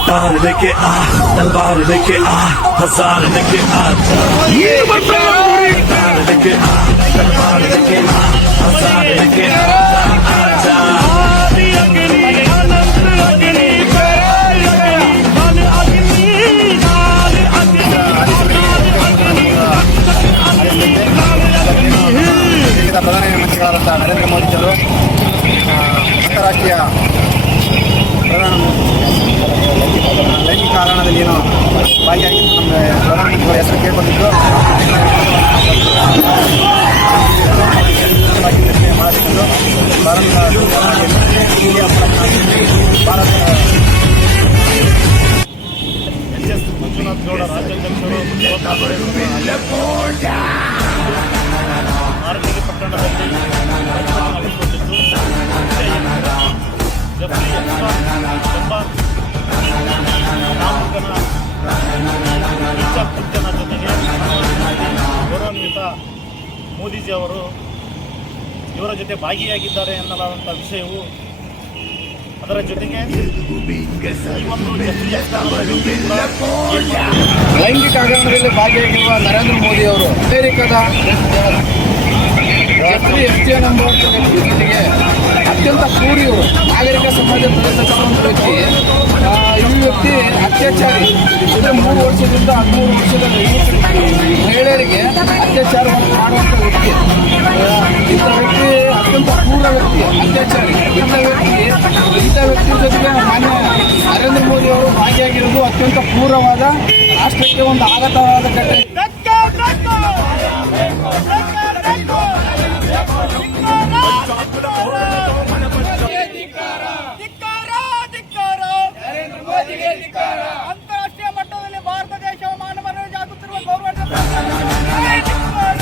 कटार लेके आ, तलवार लेके आ, हजार लेके आ, कटार लेके आ, तलवार लेके आ, हजार लेके आजा। ಪ್ರಧಾನಮಂತ್ರಿಗಳಾದಂಥ ನರೇಂದ್ರ ಮೋದಿಯವರು ಅಂತಾರಾಷ್ಟ್ರೀಯ ಲೈಂಗಿಕ ಹಗರಣದಲ್ಲಿ ಏನೋ ಭಾಗಿಯಾಗಿದ್ದು ನಮಗೆ ಪ್ರಧಾನಮಂತ್ರಿಗಳ ಹೆಸರು ಕೇಳ್ಕೊಂಡಿದ್ದು ಮಾಡಬೇಕೆಂದು ಭಾರತ ಮಂಜುನಾಥ್ ಗೌಡ ರಾಜ್ಯಾಧ್ಯಕ್ಷರು ಆರೋಗ್ಯ ಪಟ್ಟಣದಲ್ಲಿ ನಡೆಸಿಕೊಂಡಿದ್ದು ಜೊತೆಗೆ ಗೌರವಾನ್ವಿತ ಮೋದಿಜಿ ಅವರು ಇವರ ಜೊತೆ ಭಾಗಿಯಾಗಿದ್ದಾರೆ ಎನ್ನಲಾದಂಥ ವಿಷಯವು ಅದರ ಜೊತೆಗೆ ಈ ಒಂದು ಲೈಂಗಿಕ ಹಗರಣದಲ್ಲಿ ಭಾಗಿಯಾಗಿರುವ ನರೇಂದ್ರ ಮೋದಿ ಅವರು ಅಮೆರಿಕದ ಎಫ್ಟಿ ನಂಬರ್ ಜೊತೆಗೆ ಅತ್ಯಂತ ಕ್ರೂರಿಯವರು ನಾಗರಿಕ ಸಮಾಜ ಪ್ರದರ್ಶಿಸುವಂಥ ವ್ಯಕ್ತಿ ಈ ವ್ಯಕ್ತಿ ಅತ್ಯಾಚಾರಿ ಜೊತೆ 3 ವರ್ಷದಿಂದ 13 ವರ್ಷದ ಮಹಿಳೆಯರಿಗೆ ಅತ್ಯಾಚಾರವನ್ನು ಮಾಡುವಂಥ ವ್ಯಕ್ತಿ. ಇಂಥ ವ್ಯಕ್ತಿ ಅತ್ಯಂತ ಕ್ರೂರ ವ್ಯಕ್ತಿ, ಅತ್ಯಾಚಾರಿ. ಇಂಥ ವ್ಯಕ್ತಿ ಜೊತೆಗೆ ಮಾನ್ಯ ನರೇಂದ್ರ ಮೋದಿ ಅವರು ಭಾಗಿಯಾಗಿರುವುದು ಅತ್ಯಂತ ಕ್ರೂರವಾದ ರಾಷ್ಟ್ರಕ್ಕೆ ಒಂದು ಆಘಾತವಾದ ಘಟನೆ. ಅಂತಾರಾಷ್ಟ್ರೀಯ ಮಟ್ಟದಲ್ಲಿ ಭಾರತ ದೇಶವು ಮಾನವರನ್ನು ಜಾಗುತ್ತಿರುವ ಗೌರವ ಧಿಕ್ಕಾರ